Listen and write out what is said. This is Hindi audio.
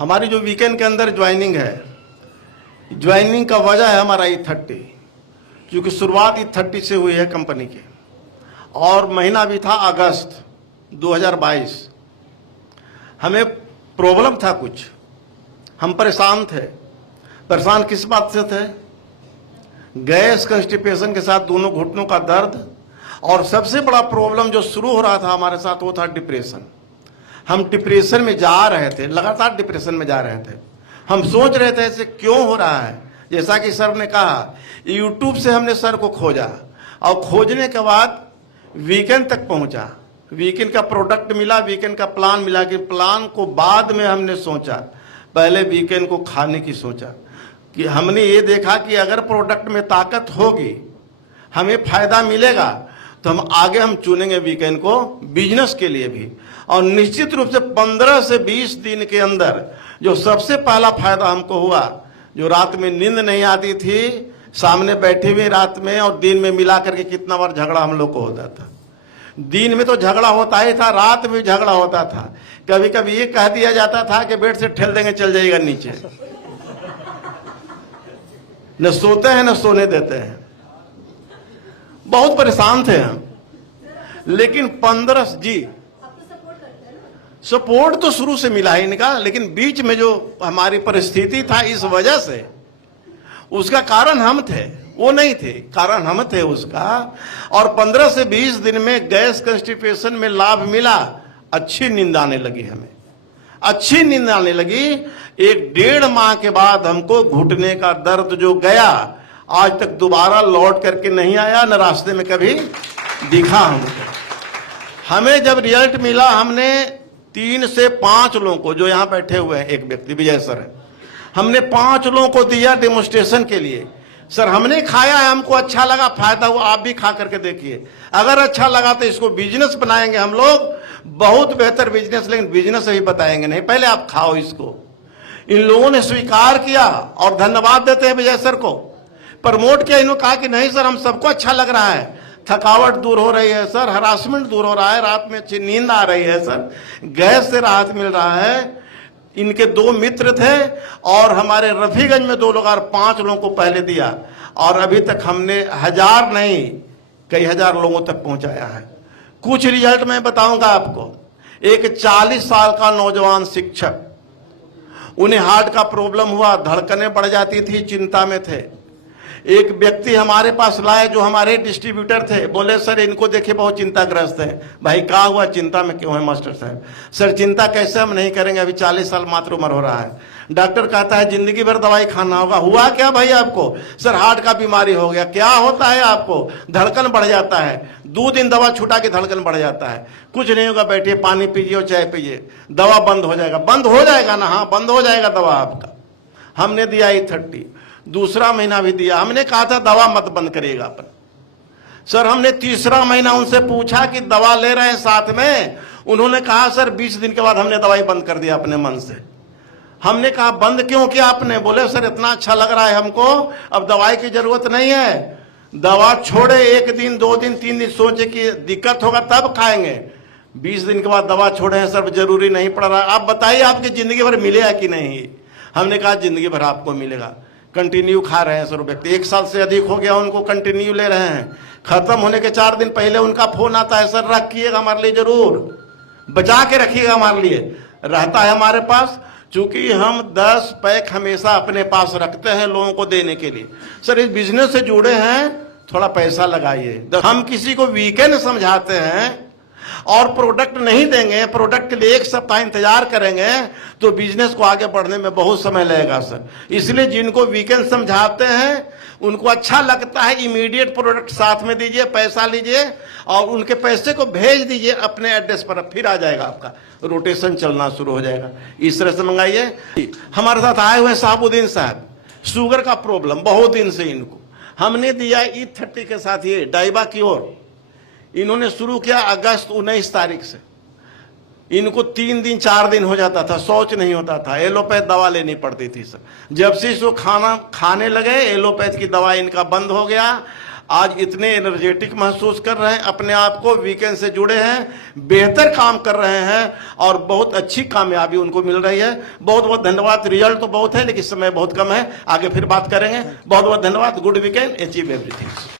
हमारी जो वीकेंड के अंदर ज्वाइनिंग है, ज्वाइनिंग का वजह है हमारा E30, क्योंकि शुरुआत E30 से हुई है कंपनी की, और महीना भी था अगस्त 2022। हमें प्रॉब्लम था कुछ, हम परेशान थे। परेशान किस बात से थे? गैस कंस्टिपेशन के साथ दोनों घुटनों का दर्द, और सबसे बड़ा प्रॉब्लम जो शुरू हो रहा था हमारे साथ वो था डिप्रेशन। हम डिप्रेशन में जा रहे थे, लगातार डिप्रेशन में जा रहे थे। हम सोच रहे थे ऐसे क्यों हो रहा है। जैसा कि सर ने कहा, यूट्यूब से हमने सर को खोजा, और खोजने के बाद वीकेंड तक पहुंचा। वीकेंड का प्रोडक्ट मिला, वीकेंड का प्लान मिला, कि प्लान को बाद में हमने सोचा। पहले वीकेंड को खाने की सोचा, कि हमने ये देखा कि अगर प्रोडक्ट में ताकत होगी, हमें फायदा मिलेगा, तो हम आगे चुनेंगे वीकेंड को बिजनेस के लिए भी। और निश्चित रूप से 15 से 20 दिन के अंदर जो सबसे पहला फायदा हमको हुआ, जो रात में नींद नहीं आती थी, सामने बैठे हुए रात में और दिन में मिला करके कितना बार झगड़ा हम लोग को होता था। दिन में तो झगड़ा होता ही था, रात में झगड़ा होता था। कभी कभी ये कह दिया जाता था कि बेड से ठेल देंगे, चल जाइएगा नीचे। न सोते हैं न सोने देते हैं। बहुत परेशान थे हम। लेकिन 15 जी सपोर्ट तो शुरू से मिला ही इनका, लेकिन बीच में जो हमारी परिस्थिति था, इस वजह से, उसका कारण हम थे, वो नहीं थे, कारण हम थे उसका। और 15 से 20 दिन में गैस कंस्टिपेशन में लाभ मिला। अच्छी नींद आने लगी, हमें अच्छी नींद आने लगी। 1-1.5 माह के बाद हमको घुटने का दर्द जो गया, आज तक दोबारा लौट करके नहीं आया, न रास्ते में कभी दिखा हमको। हमें जब रिजल्ट मिला, हमने 3 से 5 लोगों को, जो यहाँ बैठे हुए हैं, एक व्यक्ति विजय सर है, हमने 5 लोगों को दिया डेमोन्स्ट्रेशन के लिए। सर हमने खाया है, हमको अच्छा लगा, फायदा हुआ, आप भी खा करके देखिए। अगर अच्छा लगा तो इसको बिजनेस बनाएंगे हम लोग, बहुत बेहतर बिजनेस। लेकिन बिजनेस अभी बताएंगे नहीं, पहले आप खाओ इसको। इन लोगों ने स्वीकार किया, और धन्यवाद देते हैं विजय सर को। प्रमोट किया, इन्होंने कहा कि नहीं सर, हम सबको अच्छा लग रहा है, थकावट दूर हो रही है सर, हरासमेंट दूर हो रहा है, रात में अच्छी नींद आ रही है सर, गैस से राहत मिल रहा है। इनके 2 मित्र थे, और हमारे रफीगंज में 2 लोग, और 5 लोगों को पहले दिया, और अभी तक हमने 1000 नहीं, कई हजार लोगों तक पहुंचाया है। कुछ रिजल्ट मैं बताऊंगा आपको। एक 40 साल का नौजवान शिक्षक, उन्हें हार्ट का प्रॉब्लम हुआ, धड़कनें बढ़ जाती थी, चिंता में थे। एक व्यक्ति हमारे पास लाए, जो हमारे डिस्ट्रीब्यूटर थे, बोले सर इनको देखिए बहुत चिंताग्रस्त है। भाई क्या हुआ, चिंता में क्यों है मास्टर साहब? सर चिंता कैसे हम नहीं करेंगे, अभी 40 साल मात्र उम्र हो रहा है। डॉक्टर कहता है जिंदगी भर दवाई खाना होगा। हुआ क्या भाई आपको? सर हार्ट का बीमारी हो गया। क्या होता है आपको? धड़कन बढ़ जाता है, 2 दिन दवा छुटा के धड़कन बढ़ जाता है। कुछ नहीं होगा, बैठिए पानी पीजिए और चाय पीजिए, दवा बंद हो जाएगा। बंद हो जाएगा ना? हाँ बंद हो जाएगा दवा आपका। हमने दिया E30, दूसरा महीना भी दिया। हमने कहा था दवा मत बंद करिएगा अपन। सर हमने तीसरा महीना उनसे पूछा कि दवा ले रहे हैं साथ में? उन्होंने कहा सर 20 दिन के बाद हमने दवाई बंद कर दिया अपने मन से। हमने कहा बंद क्यों किया आपने? बोले सर इतना अच्छा लग रहा है हमको, अब दवाई की जरूरत नहीं है। दवा छोड़े 1 दिन 2 दिन 3 दिन, सोचे कि दिक्कत होगा तब खाएंगे। 20 दिन के बाद दवा छोड़े हैं सर, जरूरी नहीं पड़ रहा। आप बताइए आपकी जिंदगी भर मिलेगा कि नहीं? हमने कहा जिंदगी भर आपको मिलेगा। कंटिन्यू खा रहे हैं सर व्यक्ति, 1 साल से अधिक हो गया उनको, कंटिन्यू ले रहे हैं। खत्म होने के 4 दिन पहले उनका फोन आता है, सर रखिएगा हमारे लिए, जरूर बचा के रखिएगा हमारे लिए। रहता है हमारे पास, चूंकि हम 10 पैक हमेशा अपने पास रखते हैं लोगों को देने के लिए। सर इस बिजनेस से जुड़े हैं, थोड़ा पैसा लगाइए। हम किसी को वीकेंड समझाते हैं और प्रोडक्ट नहीं देंगे, प्रोडक्ट के लिए 1 सप्ताह इंतजार करेंगे, तो बिजनेस को आगे बढ़ने में बहुत समय लगेगा सर। इसलिए जिनको वीकेंड समझाते हैं उनको अच्छा लगता है, इमीडिएट प्रोडक्ट साथ में दीजिए, पैसा लीजिए और उनके पैसे को भेज दीजिए अपने एड्रेस पर, फिर आ जाएगा आपका रोटेशन चलना शुरू हो जाएगा। इस तरह से मंगाइए। हमारे साथ आए हुए साबुद्दीन साहब, शुगर का प्रॉब्लम बहुत दिन से इनको, हमने दिया E30 के साथ ये डाइबा की ओर। इन्होंने शुरू किया अगस्त 19 तारीख से। इनको 3 दिन 4 दिन हो जाता था, शौच नहीं होता था, एलोपैथ दवा लेनी पड़ती थी सर। जब से इसको खाना खाने लगे, एलोपैथ की दवा इनका बंद हो गया। आज इतने एनर्जेटिक महसूस कर रहे हैं, अपने आप को वीकेंड से जुड़े हैं, बेहतर काम कर रहे हैं और बहुत अच्छी कामयाबी उनको मिल रही है। बहुत बहुत धन्यवाद। रिजल्ट तो बहुत है लेकिन समय बहुत कम है, आगे फिर बात करेंगे। बहुत बहुत धन्यवाद। Good weekend, achieve everything.